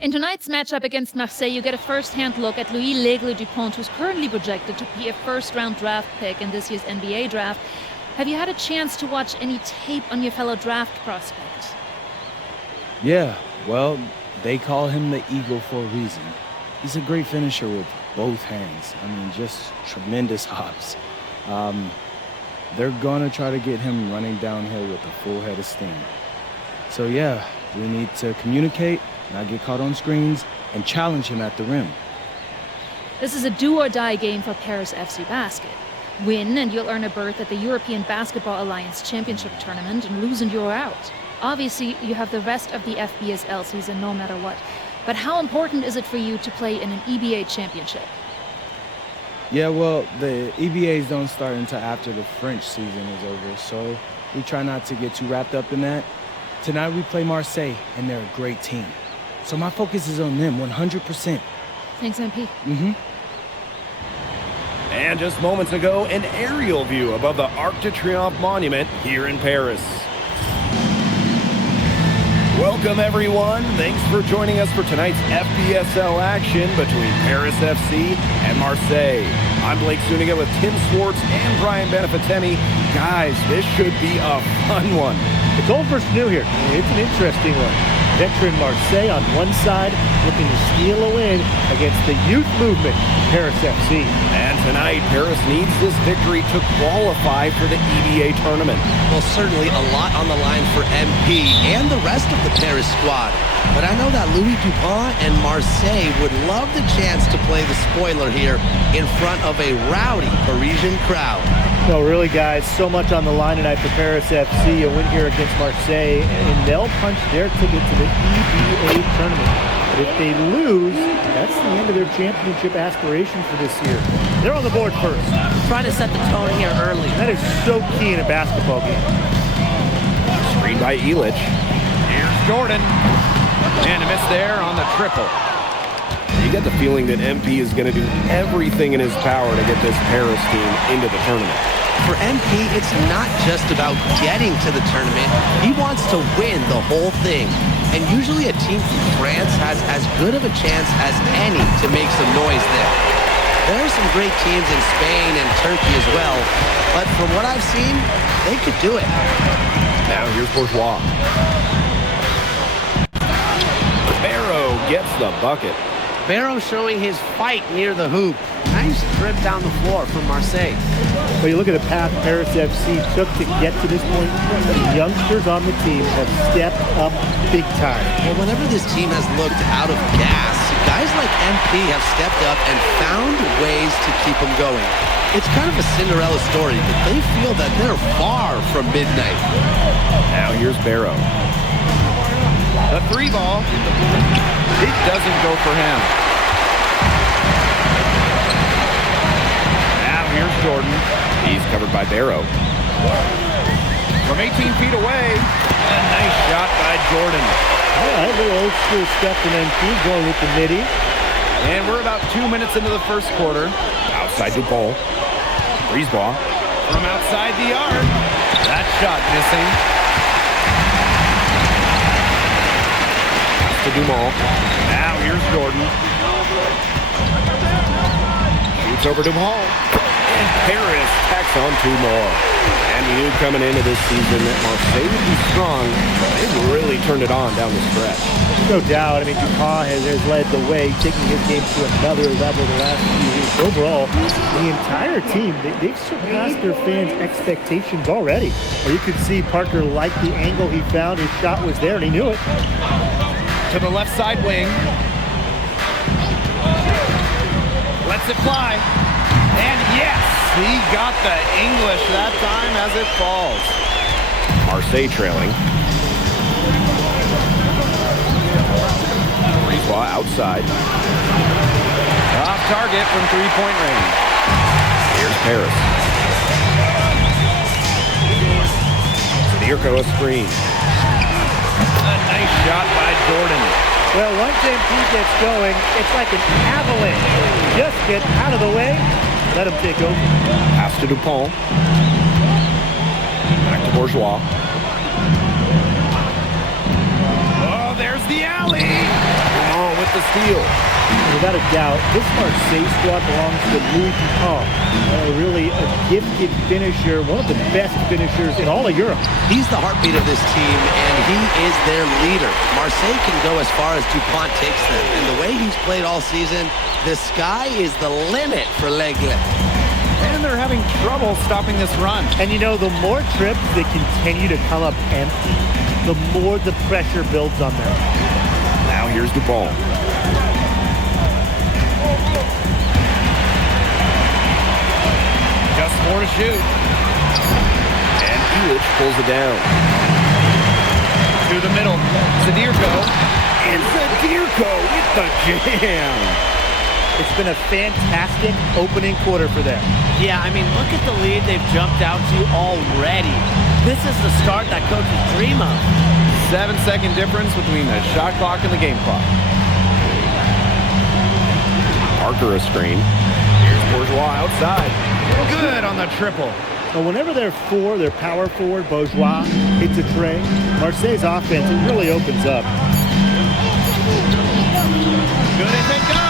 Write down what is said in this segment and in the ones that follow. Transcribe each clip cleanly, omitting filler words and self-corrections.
In tonight's matchup against Marseille, you get a first-hand look at Louis L'Aigle-Dupont, who's currently projected to be a first-round draft pick in this year's NBA draft. Have you had a chance to watch any tape on your fellow draft prospect? Yeah, well, they call him the Eagle for a reason. He's a great finisher with both hands. I mean, just tremendous hops. They're going to try to get him running downhill with a full head of steam. So, yeah, we need to communicate, not get caught on screens, and challenge him at the rim. This is a do-or-die game for Paris FC Basket. Win, and you'll earn a berth at the European Basketball Alliance Championship Tournament, and lose and you're out. Obviously, you have the rest of the FBSL season no matter what. But how important is it for you to play in an EBA championship? Yeah, well, the EBAs don't start until after the French season is over, so we try not to get too wrapped up in that. Tonight we play Marseille, and they're a great team. So my focus is on them 100%. Thanks, MP. And just moments ago, an aerial view above the Arc de Triomphe monument here in Paris. Welcome, everyone. Thanks for joining us for tonight's FBSL action between Paris FC and Marseille. I'm Blake Zuniga with Tim Swartz and Brian Beneficeni. Guys, this should be a fun one. It's old versus new here. It's an interesting one. Veteran Marseille on one side looking to steal a win against the youth movement, Paris FC. And tonight, Paris needs this victory to qualify for the EBA tournament. Well, certainly a lot on the line for MP and the rest of the Paris squad. But I know that Louis Dupont and Marseille would love the chance to play the spoiler here in front of a rowdy Parisian crowd. Well, really, guys, so much on the line tonight for Paris FC. A win here against Marseille, and they'll punch their ticket to the EBA tournament. But if they lose, that's the end of their championship aspirations for this year. They're on the board first. Trying to set the tone here early. That is so key in a basketball game. Screen by Illich. Here's Jordan. And a miss there on the triple. You get the feeling that MP is going to do everything in his power to get this Paris team into the tournament. For MP, it's not just about getting to the tournament. He wants to win the whole thing. And usually a team from France has as good of a chance as any to make some noise there. There are some great teams in Spain and Turkey as well, but from what I've seen, they could do it. Now here's Bourgeois. Barrow gets the bucket. Barrow showing his fight near the hoop. Nice trip down the floor from Marseille. Well, you look at the path Paris FC took to get to this point. The youngsters on the team have stepped up big time. Well, whenever this team has looked out of gas, guys like MP have stepped up and found ways to keep them going. It's kind of a Cinderella story, but they feel that they're far from midnight. Now here's Barrow. The three ball. It doesn't go for him. Now here's Jordan. He's covered by Barrow. From 18 feet away. A nice shot by Jordan. All right, a little old school stuff from MP going with the midi. And we're about 2 minutes into the first quarter. Outside Dupont. Breeze ball. From outside the arc. That shot missing. To Dumont. Now here's Jordan. Shoots over Dumont. And Paris tacks on two more. And we knew coming into this season that Marseille would be strong. They've really turned it on down the stretch. No doubt. I mean, Dupont has led the way, taking his game to another level the last few weeks. Overall, the entire team, they've surpassed their fans' expectations already. Or you could see Parker liked the angle he found. His shot was there, and he knew it. To the left side wing. Lets it fly. And yes, he got the English that time as it falls. Marseille trailing. Brisebois outside. Off target from three-point range. Here's Paris. Zirko a screen. A nice shot by Jordan. Well, once MP gets going, it's like an avalanche. Just get out of the way, let him take over. Pass to Dupont. Back to Bourgeois. Oh, there's the alley. the steal. Without a doubt, this Marseille squad belongs to Louis Dupont. Really a gifted finisher, one of the best finishers in all of Europe. He's the heartbeat of this team, and he is their leader. Marseille can go as far as Dupont takes them. And the way he's played all season, the sky is the limit for L'Aigle. And they're having trouble stopping this run. And you know, the more trips they continue to come up empty, the more the pressure builds on them. Now here's Dupont. Just more to shoot. And Illich pulls it down. To the middle. Zadirko. And Zadirko with the jam. It's been a fantastic opening quarter for them. Yeah, I mean, look at the lead they've jumped out to already. This is the start that coaches dream of. 7-second difference between the shot clock and the game clock. Parker a screen. Here's Bourgeois outside. Good on the triple. But whenever their power forward, Bourgeois, hits a tray, Marseille's offense, it really opens up. Good if it goes.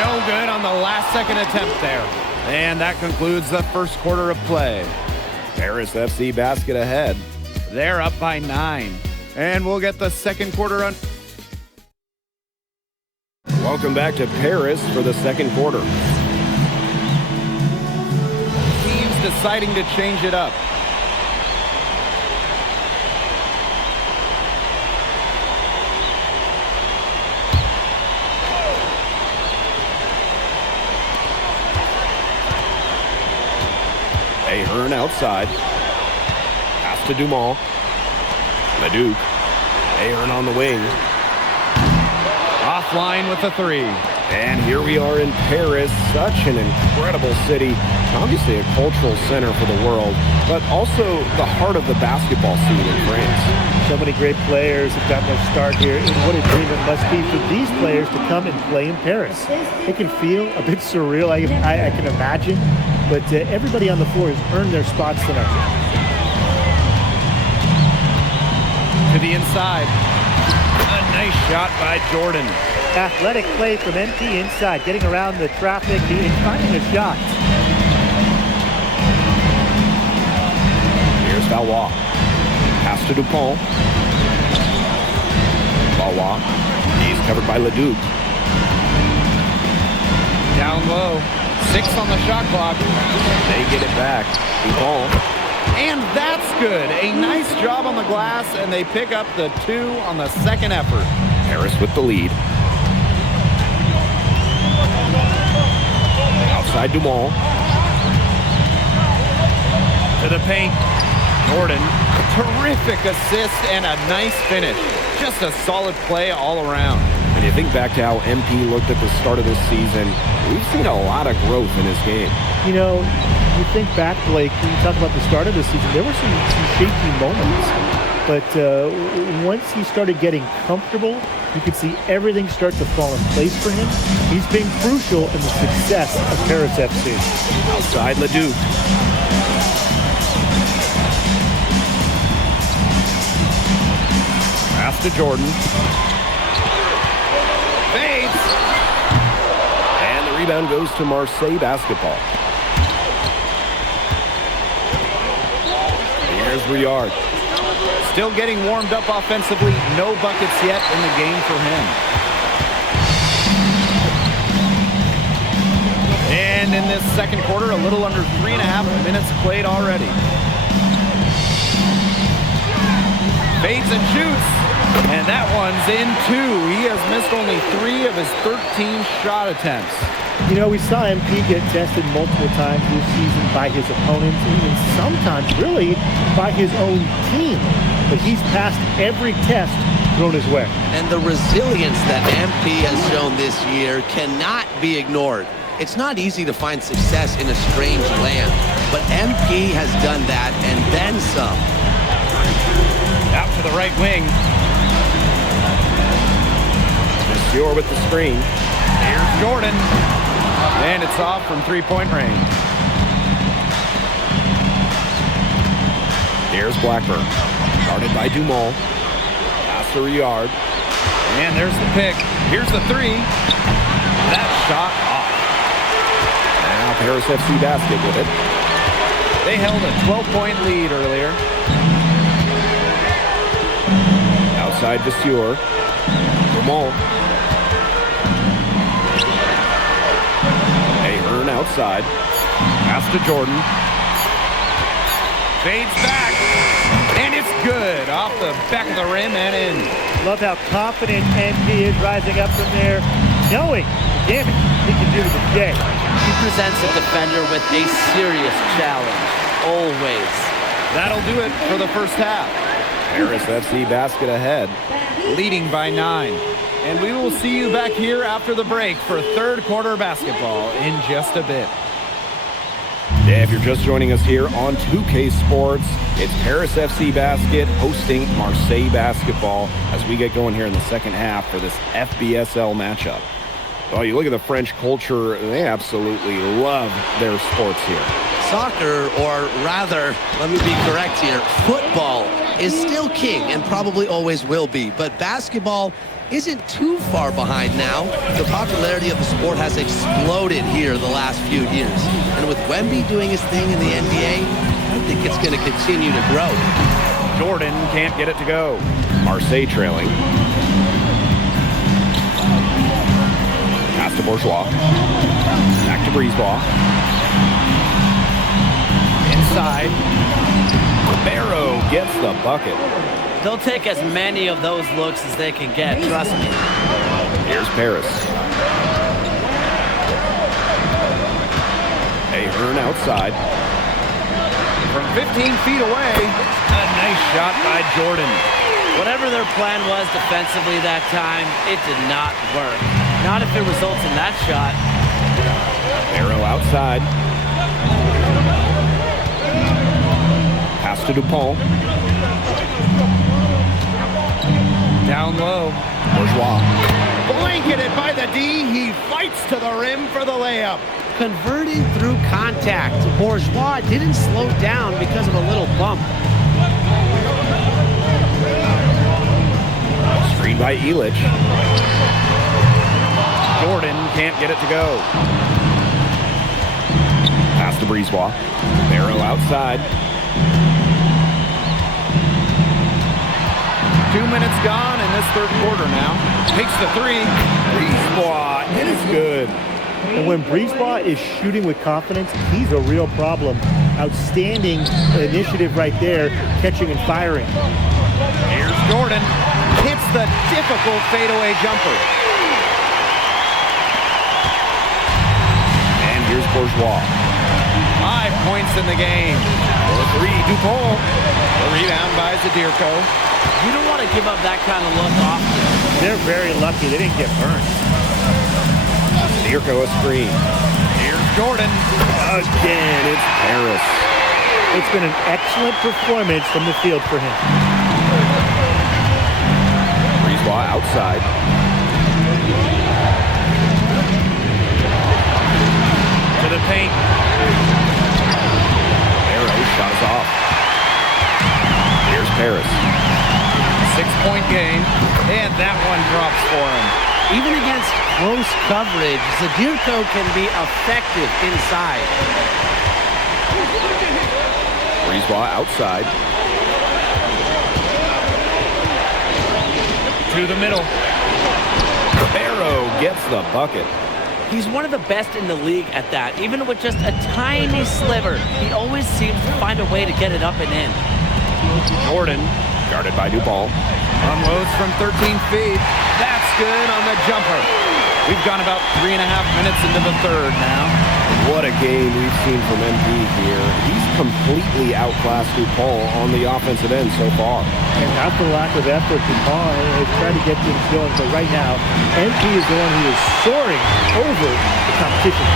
No good on the last second attempt there. And that concludes the first quarter of play. Paris FC basket ahead. They're up by 9. And we'll get the second quarter on. Welcome back to Paris for the second quarter. Teams deciding to change it up. Ahern outside. Pass to Dumont. Leduc. Ahern on the wing. Offline with the 3. And here we are in Paris, such an incredible city. Obviously a cultural center for the world, but also the heart of the basketball scene in France. So many great players have gotten their start here, and what a dream it must be for these players to come and play in Paris. It can feel a bit surreal, I can imagine, but everybody on the floor has earned their spots tonight. To the inside. A nice shot by Jordan. Athletic play from MP inside, getting around the traffic and finding a shot. Here's Valois. Pass to Dupont. Valois. He's covered by Leduc. Down low. 6 on the shot clock. They get it back. Dupont. And that's good. A nice job on the glass, and they pick up the 2 on the second effort. Paris with the lead. Outside Dumont. To the paint. Jordan. Terrific assist and a nice finish. Just a solid play all around. When you think back to how MP looked at the start of this season, we've seen a lot of growth in his game. You know, you think back, Blake, when you talk about the start of the season, there were some shaky moments. But once he started getting comfortable, you could see everything start to fall in place for him. He's been crucial in the success of Paris FC. Outside Leduc. Pass to Jordan. Fades. And the rebound goes to Marseille basketball. Here's Riard. Still getting warmed up offensively. No buckets yet in the game for him. And in this second quarter, a little under 3.5 minutes played already. Fades and shoots. And that one's in 2. He has missed only 3 of his 13 shot attempts. You know, we saw MP get tested multiple times this season by his opponents, even sometimes really by his own team. But he's passed every test thrown his way. And the resilience that MP has shown this year cannot be ignored. It's not easy to find success in a strange land, but MP has done that and then some. Out to the right wing. Monsieur with the screen. Here's Jordan. And it's off from three-point range. Here's Blackburn. Guarded by Dumont. Pass to Riard. And there's the pick. Here's the three. That shot off. Now Paris FC basket with it. They held a 12-point lead earlier. Outside Vasseur. Dumont. Ahern outside. Pass to Jordan. Fades back. And it's good. Off the back of the rim and in. Love how confident MP is rising up from there, knowing the damage he can do today. He presents a defender with a serious challenge, always. That'll do it for the first half. Paris FC basket ahead. Leading by 9. And we will see you back here after the break for third quarter basketball in just a bit. Yeah, if you're just joining us here on 2K Sports, it's Paris FC basket hosting Marseille basketball as we get going here in the second half for this FBSL matchup. Well, you look at the French culture, they absolutely love their sports here. Soccer, or rather, let me be correct here, football is still king and probably always will be, but basketball isn't too far behind now. The popularity of the sport has exploded here the last few years. And with Wemby doing his thing in the NBA, I think it's going to continue to grow. Jordan can't get it to go. Marseille trailing. Pass to Bourgeois. Back to Brisebois. Inside. Barrow gets the bucket. They'll take as many of those looks as they can get, trust me. Here's Paris. Ahern outside. From 15 feet away, a nice shot by Jordan. Whatever their plan was defensively that time, it did not work. Not if it results in that shot. Barrow outside. Pass to Dupont. Down low. Bourgeois. Blanketed by the D. He fights to the rim for the layup. Converting through contact. Bourgeois didn't slow down because of a little bump. Screen by Illich. Jordan can't get it to go. Pass to Brisebois. Barrow outside. 2 minutes gone in this third quarter now. Takes the three. Brisebois. It is good. And when Brisebois is shooting with confidence, he's a real problem. Outstanding initiative right there, catching and firing. Here's Jordan. Hits the difficult fadeaway jumper. And here's Bourgeois. 5 points in the game. For the three, Dupont. The rebound by Zadirko. You don't want to give up that kind of look often. They're very lucky they didn't get burned. Zadirko a screen. Here's Jordan. Again, it's Paris. It's been an excellent performance from the field for him. Brisebois outside. To the paint. Barrow shot us off. Here's Paris. 6-point game, and that one drops for him. Even against close coverage, Zadirko can be effective inside. Brisebois outside. To the middle. Barrow gets the bucket. He's one of the best in the league at that. Even with just a tiny sliver, he always seems to find a way to get it up and in. Jordan Guarded by Dupont. unloads from 13 feet. That's good on the jumper. We've gone about 3.5 minutes into the third now. What a game we've seen from MP here. He's completely outclassed Dupont on the offensive end so far. And not for lack of effort, Dupont has tried to get things going, but right now, MP is the one who is soaring over the competition.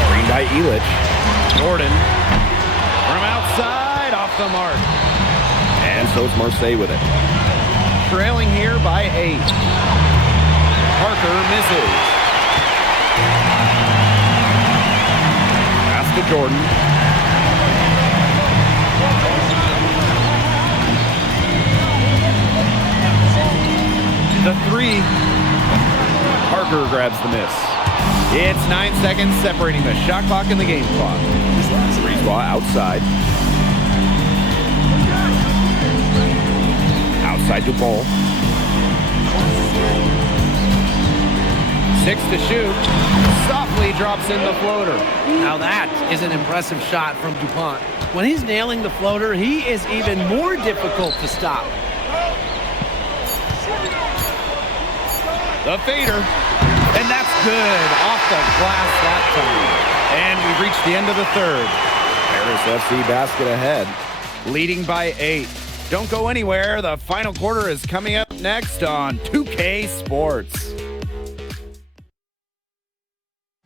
Screen by Illich. Jordan from outside, off the mark. And so it's Marseille with it. Trailing here by 8. Parker misses. Pass to Jordan. three. Parker grabs the miss. It's 9 seconds separating the shot clock and the game clock. Breeze ball outside. Outside Dupont. 6 to shoot. Softly drops in the floater. Now that is an impressive shot from DuPont. When he's nailing the floater, he is even more difficult to stop. The fader. And that's good. Off the glass that time. And we've reached the end of the third. Paris FC basket ahead. Leading by 8. Don't go anywhere. The final quarter is coming up next on 2K Sports.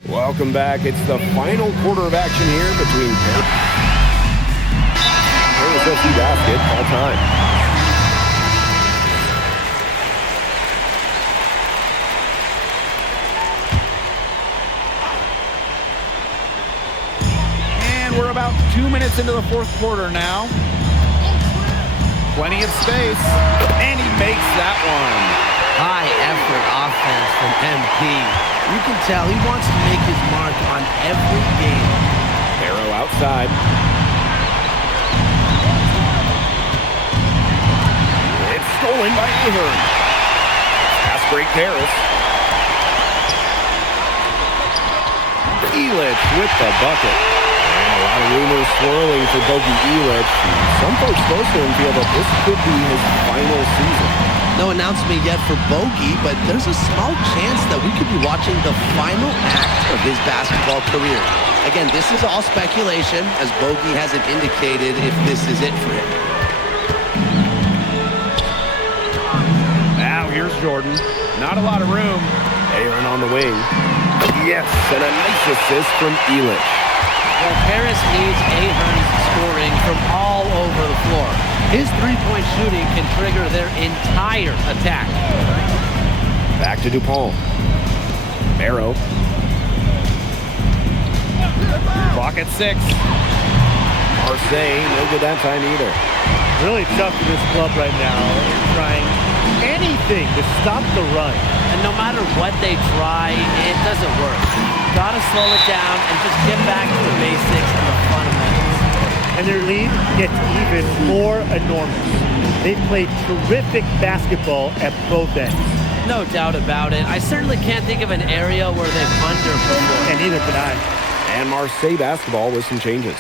Welcome back. It's the final quarter of action here between Paris FC basket all time. And we're about 2 minutes into the fourth quarter now. Plenty of space, and he makes that one. High effort offense from MP. You can tell he wants to make his mark on every game. Arrow outside. It's stolen by Ahern. Pass break Harris. Elich with the bucket. And a lot of rumors swirling for Bogey Elich. Some folks close to him feel that this could be his final season. No announcement yet for Bogey, but there's a small chance that we could be watching the final act of his basketball career. Again, this is all speculation, as Bogey hasn't indicated if this is it for him. Now here's Jordan. Not a lot of room. Aaron on the wing. Yes, and a nice assist from Elich. Well, Paris needs Ahern's scoring from all over the floor. His three-point shooting can trigger their entire attack. Back to Dupont. Barrow. Clock at 6. Marseille, no good that time either. Really tough for this club right now. Trying anything to stop the run. And no matter what they try, it doesn't work. Gotta slow it down and just get back to the basics and the fundamentals. And their lead gets even more enormous. They've played terrific basketball at both ends. No doubt about it. I certainly can't think of an area where they've underperformed. And neither can I. And Marseille basketball with some changes.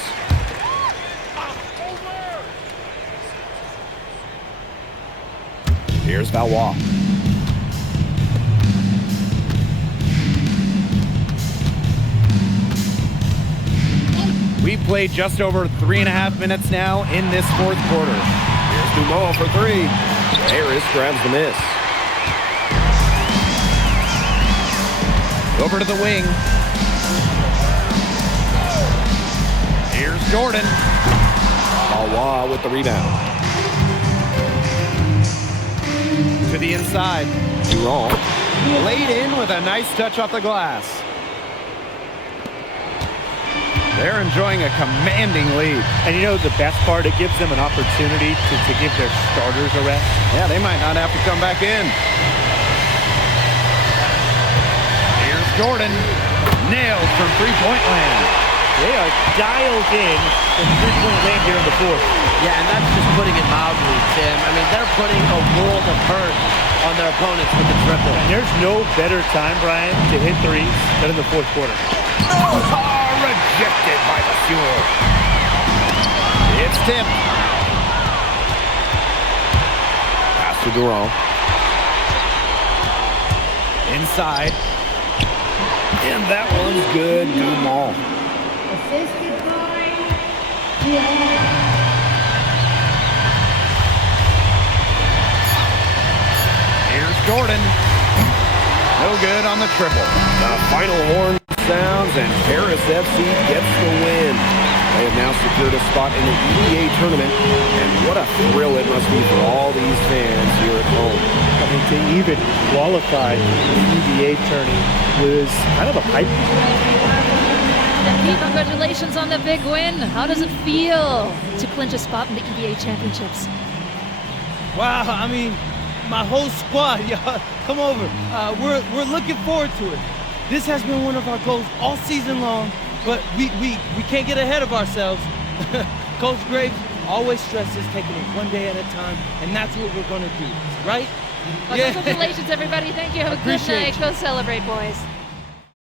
Here's Valois. We played just over 3.5 minutes now in this fourth quarter. Here's Dumont for 3. Harris grabs the miss. Over to the wing. Here's Jordan. Valois with the rebound. To the inside. Durant. Laid in with a nice touch off the glass. They're enjoying a commanding lead. And you know the best part? It gives them an opportunity to give their starters a rest. Yeah, they might not have to come back in. Here's Jordan. Nailed from three-point land. They are dialed in from three-point land here in the fourth. Yeah, and that's just putting it mildly, Tim. I mean, they're putting a world of hurt on their opponents with the triple. And there's no better time, Brian, to hit threes than in the fourth quarter. Rejected by the Fuel. It's tipped. Pass to Durant. Inside. And that one's good. Dumont. Assisted by Here's Jordan. No good on the triple. The final horn sounds and Paris FC gets the win. They have now secured a spot in the EBA tournament, and what a thrill it must be for all these fans here at home. I mean, to even qualify for the EBA tourney was kind of a pipe. And Pete, congratulations on the big win. How does it feel to clinch a spot in the EBA championships? Wow, I mean, my whole squad, y'all. Come over. We're looking forward to it. This has been one of our goals all season long, but we can't get ahead of ourselves. Coach Graves always stresses taking it one day at a time, and that's what we're going to do, right? Well, congratulations, everybody. Thank you. Have a good Appreciate night. you. Go celebrate, boys.